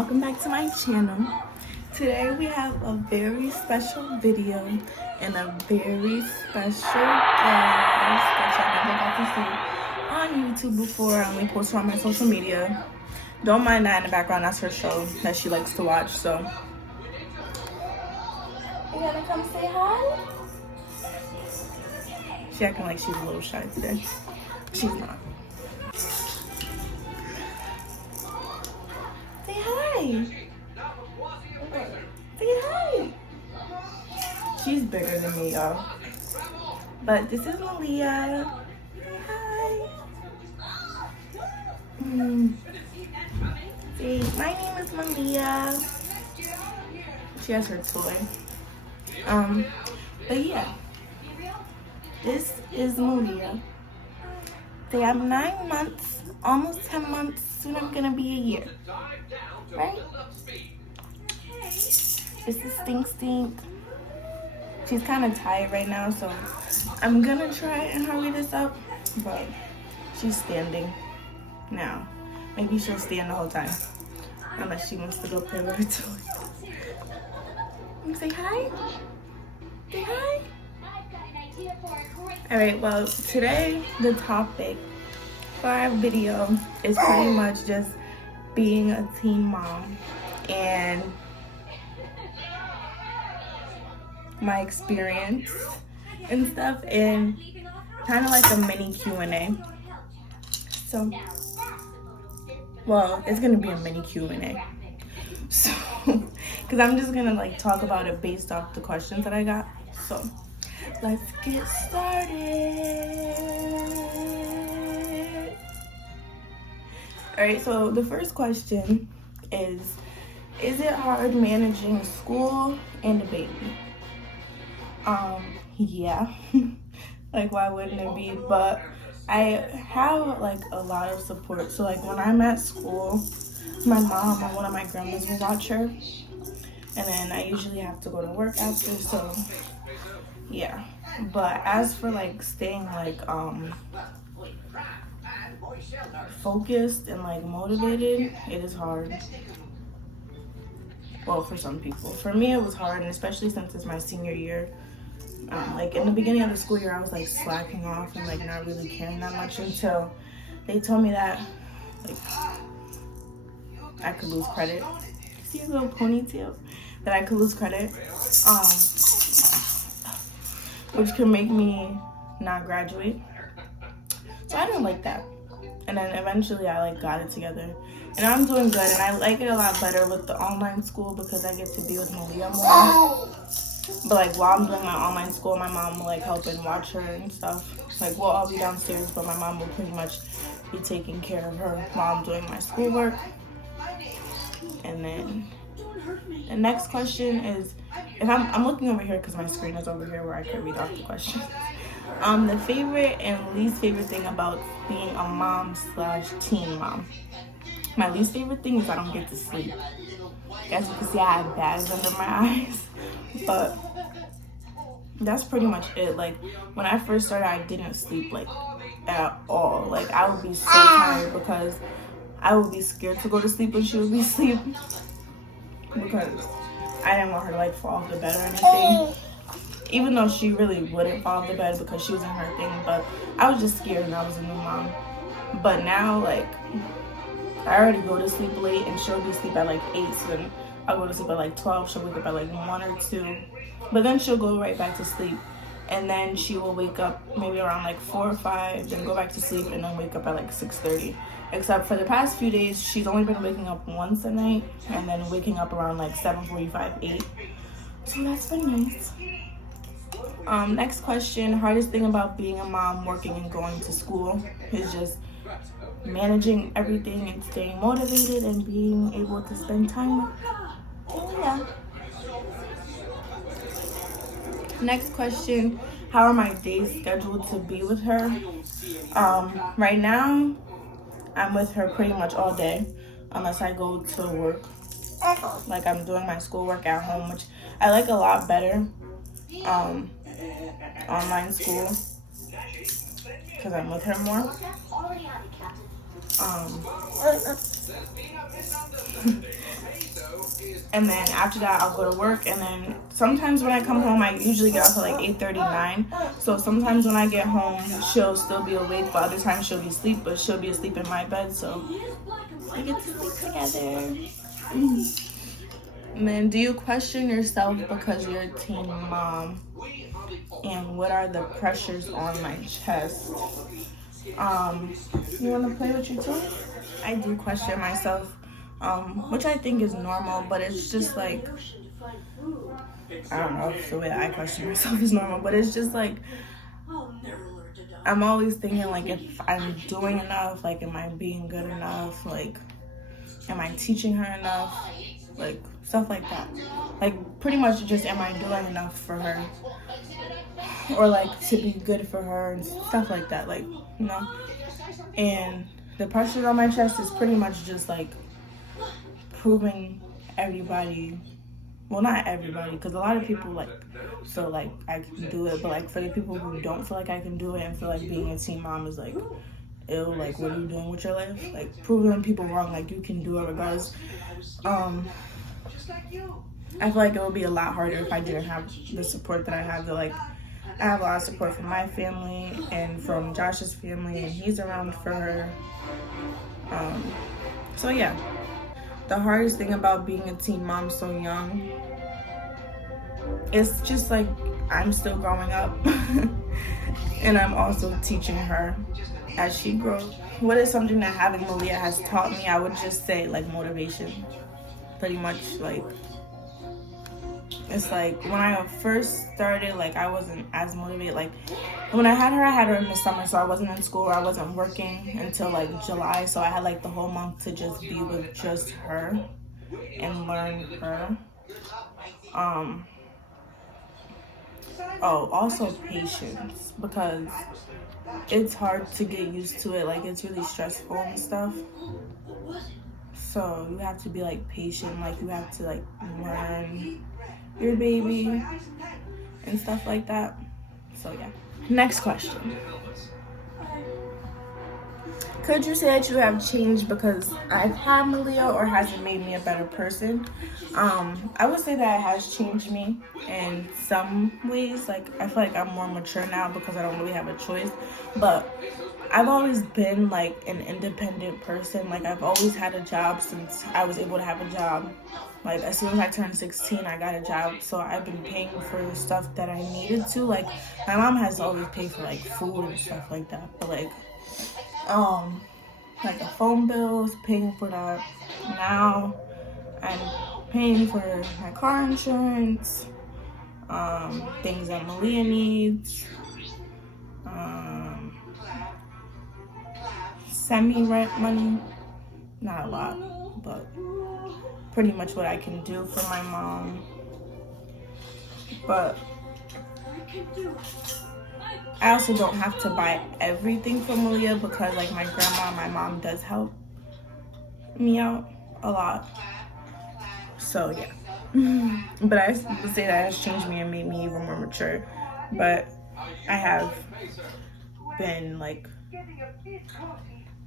welcome back to my channel. Today we have a very special video and a very special guest that y'all never got to see on YouTube before. I only post her on my social media. Don't mind that in the background, that's her show that she likes to watch. So you gonna come say hi? She acting like she's a little shy today. She's not. Say hi. Say hi. She's bigger than me, y'all. But this is Malia. Say hi. See, my name is Malia. She has her toy. But yeah. This is Malia. Say I'm 9 months, almost 10 months. Soon I'm gonna be a year. Right? This is Stink. She's kind of tired right now, so I'm gonna try and hurry this up. But she's standing now. Maybe she'll stand the whole time, unless she wants to go play with her toy. Say hi. Say hi. Alright, well, today the topic for our video is pretty much just being a teen mom and my experience and stuff, and kind of like a mini Q&A. So, well, it's gonna be a mini Q&A. So, because I'm just gonna like talk about it based off the questions that I got. So, let's get started. Alright, so the first question is it hard managing school and a baby? Yeah. Like, why wouldn't it be? But I have like a lot of support. So like when I'm at school, my mom and one of my grandmas will watch her. And then I usually have to go to work after, so yeah. But as for like staying like focused and like motivated, it is hard. Well, for some people. For me it was hard, and especially since it's my senior year. Like in the beginning of the school year I was like slacking off and like not really caring that much until they told me that like I could lose credit. See his little ponytail? That I could lose credit. Which could make me not graduate. So I didn't like that. And then eventually I like got it together. And I'm doing good, and I like it a lot better with the online school because I get to be with Malia more. But like while I'm doing my online school, my mom will like help and watch her and stuff. Like we'll all be downstairs, but my mom will pretty much be taking care of her while I'm doing my schoolwork. And then the next question is, if I'm looking over here because my screen is over here where I can read off the question. The favorite and least favorite thing about being a mom / teen mom. My least favorite thing is I don't get to sleep. As you can see, I have bags under my eyes. But that's pretty much it. Like when I first started, I didn't sleep like at all. Like I would be so tired because I would be scared to go to sleep when she would be asleep, because I didn't want her to like fall off the bed or anything. Even though she really wouldn't fall off the bed because she was in her thing, but I was just scared and I was a new mom. But now like I already go to sleep late and she'll be asleep at like 8, so then I'll go to sleep at like 12, she'll wake up at like 1 or 2, but then she'll go right back to sleep. And then she will wake up maybe around like 4 or 5, then go back to sleep, and then wake up at like 6:30. Except for the past few days, she's only been waking up once a night, and then waking up around like 7:45, 8. So that's been nice. Next question, hardest thing about being a mom, working and going to school is just managing everything and staying motivated and being able to spend time with her. Yeah. Next question, how are my days scheduled to be with her? Right now, I'm with her pretty much all day, unless I go to work. Like I'm doing my schoolwork at home, which I like a lot better. Online school, because I'm with her more. And then after that, I'll go to work. And then sometimes when I come home, I usually get off at like 8:39. So sometimes when I get home, she'll still be awake, but other times she'll be asleep, but she'll be asleep in my bed. So we get to sleep together. And then, do you question yourself because you're a teen mom? And what are the pressures on my chest? You want to play with your toys? I do question myself, which I think is normal, but it's just like, I don't know if the way I question myself is normal, but it's just like, I'm always thinking like, if I'm doing enough, like, am I being good enough? Like, am I teaching her enough? Like, stuff like that. Like, pretty much just, am I doing enough for her? Or like, to be good for her and stuff like that, like, you know? And the pressure on my chest is pretty much just like proving everybody, well, not everybody, because a lot of people like feel like I can do it, but like for the people who don't feel like I can do it and feel like being a teen mom is like, ew, like, what are you doing with your life? Like, proving people wrong, like, you can do it regardless. I feel like it would be a lot harder if I didn't have the support that I have. Like, I have a lot of support from my family and from Josh's family, and he's around for her. So yeah, the hardest thing about being a teen mom so young, it's just like, I'm still growing up and I'm also teaching her as she grows. What is something that having Malia has taught me? I would just say like motivation. Pretty much, like, it's like when I first started, like, I wasn't as motivated. Like, when I had her in the summer, so I wasn't in school, I wasn't working until like July, so I had like the whole month to just be with just her and learn her. Also patience, because it's hard to get used to it. Like, it's really stressful and stuff. So you have to be like patient, like you have to like learn your baby and stuff like that. So yeah. Next question. Could you say that you have changed because I've had Malia, or has it made me a better person? I would say that it has changed me in some ways. Like, I feel like I'm more mature now because I don't really have a choice. But I've always been like an independent person. Like, I've always had a job since I was able to have a job. Like, as soon as I turned 16, I got a job. So I've been paying for the stuff that I needed to. Like, my mom has always paid for like food and stuff like that. But like a phone bills, paying for that. Now I'm paying for my car insurance, things that Malia needs, semi-rent money, not a lot, but pretty much what I can do for my mom. But I also don't have to buy everything for Malia because like my grandma and my mom does help me out a lot. So yeah. But I would say that has changed me and made me even more mature. But I have been like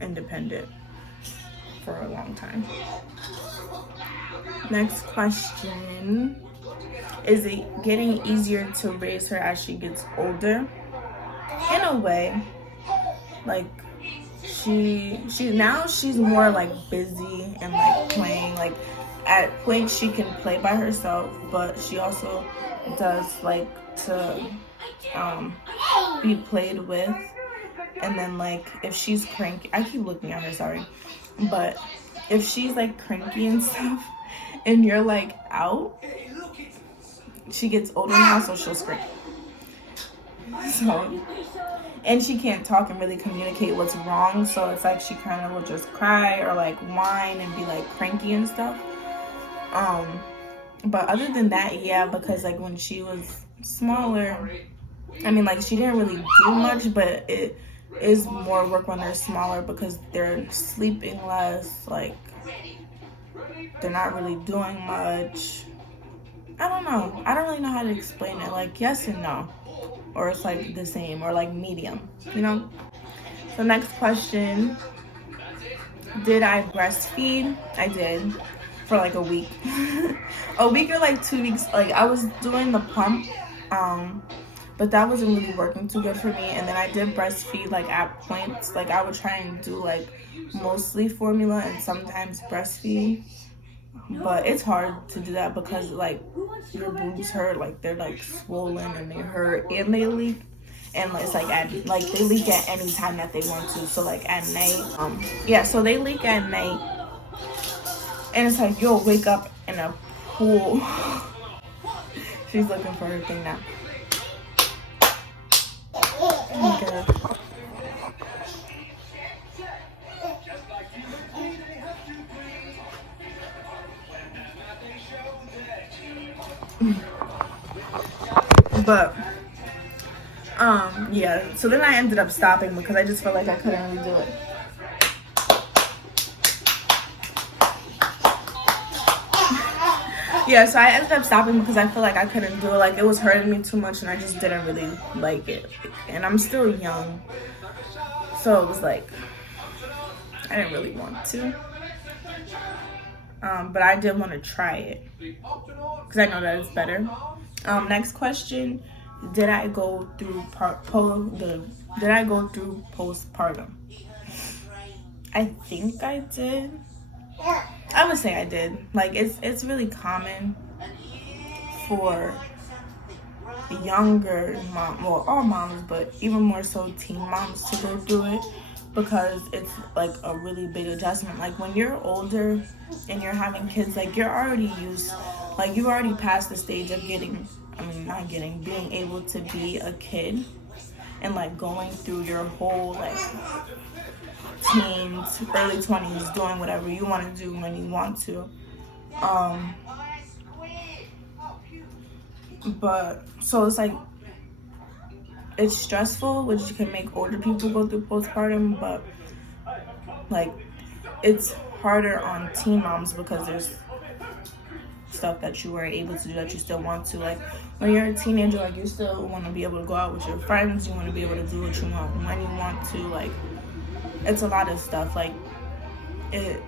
independent for a long time. Next question. Is it getting easier to raise her as she gets older? In a way. Like, she's more like busy and like playing. Like, at points she can play by herself, but she also does like to be played with. And then like if she's cranky, I keep looking at her, sorry, but if she's like cranky and stuff and you're like out, she gets older now, so she'll scream. So, and she can't talk and really communicate what's wrong, so it's like she kind of will just cry or like whine and be like cranky and stuff. But other than that, yeah, because like when she was smaller, I mean, like, she didn't really do much, but it is more work when they're smaller because they're sleeping less, like they're not really doing much. I don't know. I don't really know how to explain it. Like, yes and no. Or it's like the same, or like medium, you know? So next question. Did I breastfeed? I did for like a week. A week or like 2 weeks. Like I was doing the pump, but that wasn't really working too good for me. And then I did breastfeed like at points. Like I would try and do like mostly formula and sometimes breastfeed. But it's hard to do that because like your boobs hurt, like they're like swollen and they hurt and they leak. And it's like they leak at any time that they want to. So like at night, yeah, so they leak at night, and it's like you'll wake up in a pool. She's looking for her thing now. Okay. But yeah, so then I ended up stopping because I just felt like I couldn't really do it. Yeah, so I ended up stopping because I feel like I couldn't do it. Like it was hurting me too much and I just didn't really like it. And I'm still young, so it was like I didn't really want to. But I did want to try it because I know that it's better. Next question: did I go through postpartum? I think I did. I would say I did. Like it's really common for younger well, all moms, but even more so teen moms to go through it because it's like a really big adjustment. Like when you're older and you're having kids, like you're already used, like you already passed the stage of being able to be a kid and like going through your whole like teens, early 20s, doing whatever you want to do when you want to. But so it's like it's stressful, which can make older people go through postpartum, but like it's harder on teen moms because there's stuff that you were able to do that you still want to. Like when you're a teenager, like you still want to be able to go out with your friends, you want to be able to do what you want when you want to. Like it's a lot of stuff. Like it's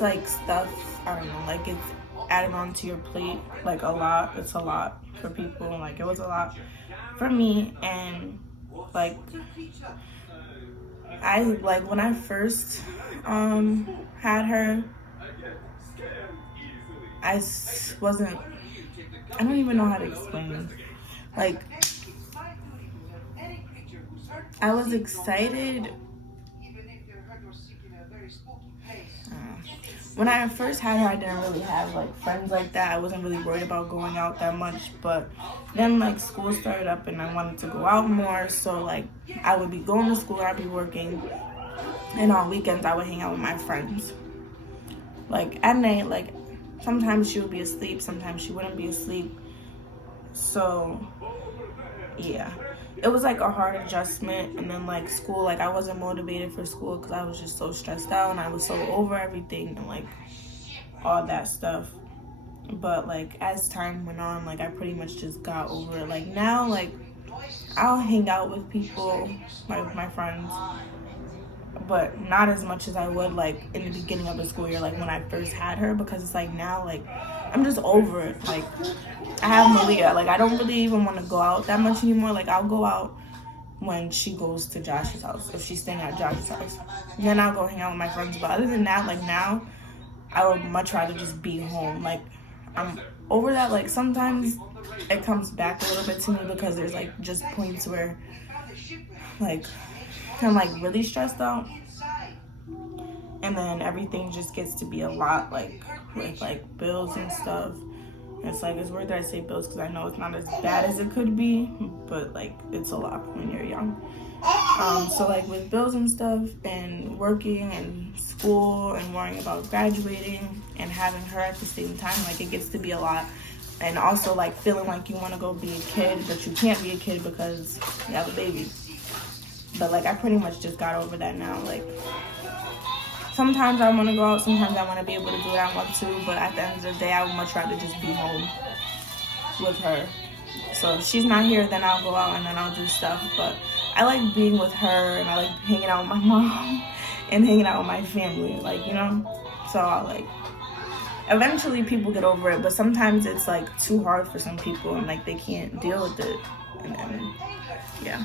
like stuff, I don't know, like it's added onto your plate like a lot. It's a lot for people. Like it was a lot for me. And like I like when I first had her, I don't even know how to explain it. Like I was excited. When I first had her, I didn't really have like friends like that. I wasn't really worried about going out that much. But then like school started up and I wanted to go out more. So like I would be going to school, I'd be working, and on weekends I would hang out with my friends. Like at night, like sometimes she would be asleep, sometimes she wouldn't be asleep. So yeah, it was like a hard adjustment. And then like school, like I wasn't motivated for school because I was just so stressed out and I was so over everything and like all that stuff. But like as time went on, like I pretty much just got over it. Like now, like I'll hang out with people, like with my friends, but not as much as I would like in the beginning of the school year, like when I first had her, because it's like now like I'm just over it. Like I have Malia, like I don't really even want to go out that much anymore. Like I'll go out when she goes to Josh's house, if she's staying at Josh's house, and then I'll go hang out with my friends. But other than that, like now I would much rather just be home. Like I'm over that. Like sometimes it comes back a little bit to me because there's like just points where like I'm like really stressed out, and then everything just gets to be a lot, like with like bills and stuff. It's like, it's weird that I say bills because I know it's not as bad as it could be, but like it's a lot when you're young. So like with bills and stuff and working and school and worrying about graduating and having her at the same time, like it gets to be a lot. And also like feeling like you want to go be a kid, but you can't be a kid because you have a baby. But like I pretty much just got over that now. Like sometimes I want to go out, sometimes I want to be able to do what I want to, but at the end of the day I would much rather just be home with her. So if she's not here, then I'll go out and then I'll do stuff. But I like being with her and I like hanging out with my mom and hanging out with my family, like, you know. So like eventually people get over it, but sometimes it's like too hard for some people and like they can't deal with it, and then yeah.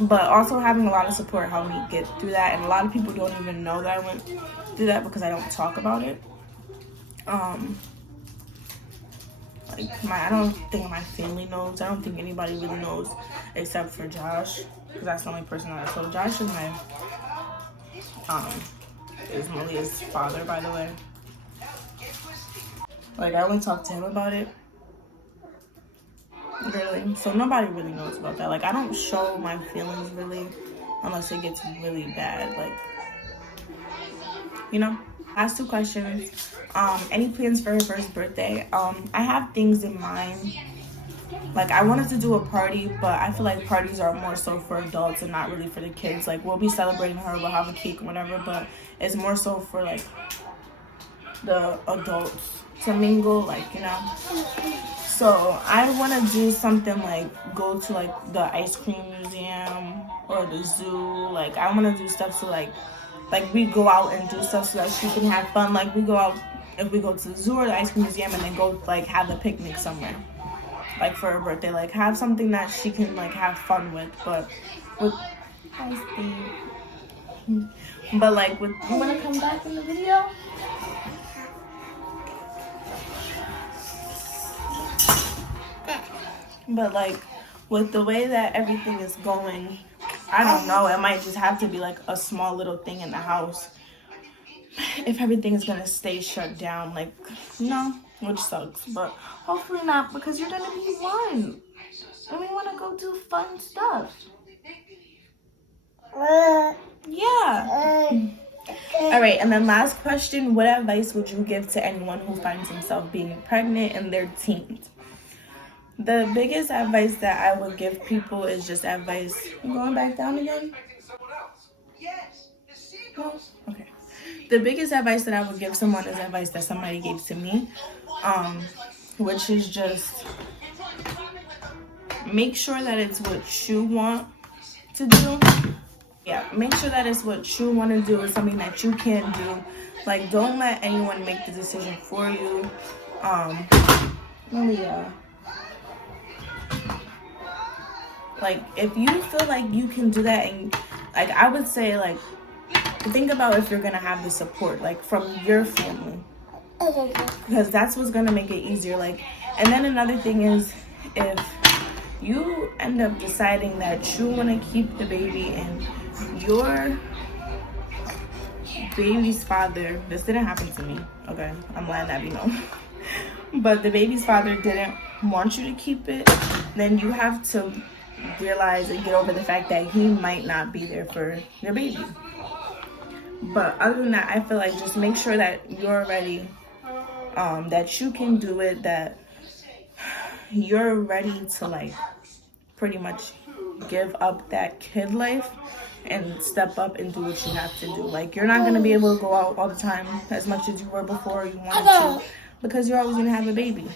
But also having a lot of support helped me get through that, and a lot of people don't even know that I went through that because I don't talk about it. Like I don't think my family knows. I don't think anybody really knows except for Josh, because that's the only person that I told. Josh is Malia's father, by the way. Like I only talked to him about it. Really, so nobody really knows about that. Like I don't show my feelings really unless it gets really bad. Like, you know. Last 2 questions. Any plans for her first birthday? I have things in mind. Like I wanted to do a party, but I feel like parties are more so for adults and not really for the kids. Like we'll be celebrating her, we'll have a cake or whatever, but it's more so for like the adults to mingle, like, you know. So I want to do something like go to like the ice cream museum or the zoo. Like I want to do stuff so like we go out and do stuff so that she can have fun. Like we go out, if we go to the zoo or the ice cream museum, and then go like have a picnic somewhere, like for her birthday. Like have something that she can like have fun with. But with but like with, you want to come back in the video? But like with the way that everything is going, I don't know, it might just have to be like a small little thing in the house if everything is gonna stay shut down, like, you know, which sucks, but hopefully not, because you're gonna be 1 and we want to go do fun stuff. Yeah. All right, and then last question, what advice would you give to anyone who finds himself being pregnant in their teens? The biggest advice that I would give people is just advice. You going back down again? No? Okay. The biggest advice that I would give someone is advice that somebody gave to me, which is just make sure that it's what you want to do. Yeah, make sure that it's what you want to do. It's something that you can do. Like, don't let anyone make the decision for you. Like, if you feel like you can do that, and like I would say, like, think about if you're gonna have the support, like, from your family, because that's what's gonna make it easier. Like, and then another thing is, if you end up deciding that you want to keep the baby and your baby's father, this didn't happen to me, okay, I'm letting that be known, but the baby's father didn't want you to keep it, then you have to realize and get over the fact that he might not be there for your baby. But other than that, I feel like just make sure that you're ready, that you can do it, that you're ready to like pretty much give up that kid life and step up and do what you have to do. Like, you're not going to be able to go out all the time as much as you were before you wanted to, because you're always going to have a baby.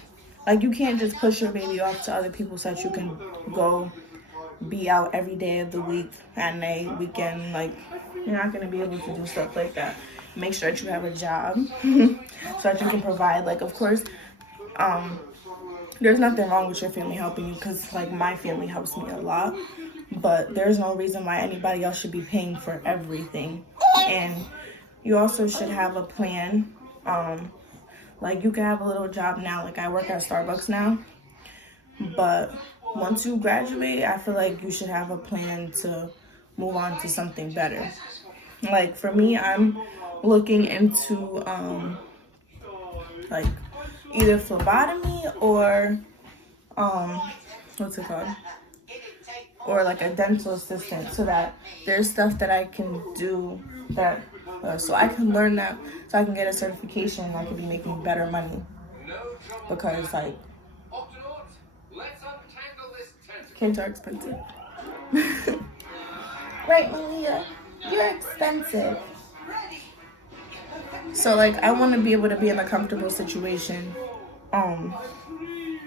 Like, you can't just push your baby off to other people so that you can go be out every day of the week, at night, weekend. Like, you're not going to be able to do stuff like that. Make sure that you have a job so that you can provide. Like, of course, there's nothing wrong with your family helping you, because like my family helps me a lot, but there's no reason why anybody else should be paying for everything. And you also should have a plan. Like, you can have a little job now, like I work at Starbucks now, but once you graduate, I feel like you should have a plan to move on to something better. Like, for me, I'm looking into like either phlebotomy or what's it called, or like a dental assistant, so that there's stuff that I can do that so I can learn that, so I can get a certification and I can be making better money, because like kids are expensive. Right, Malia? You're expensive. So like I want to be able to be in a comfortable situation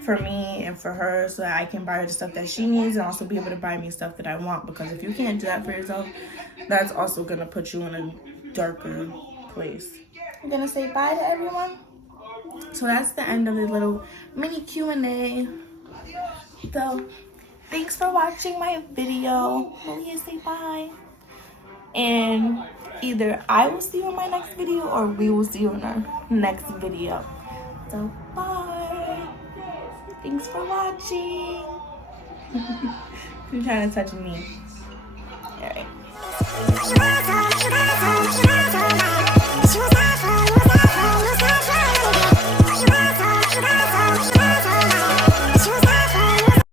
for me and for her so that I can buy her the stuff that she needs and also be able to buy me stuff that I want. Because if you can't do that for yourself, that's also going to put you in a darker place. I'm going to say bye to everyone. So that's the end of the little mini Q&A. So thanks for watching my video. Malia, say bye. And either I will see you in my next video or we will see you in our next video. So bye. Thanks for watching. You're trying to touch me. All right.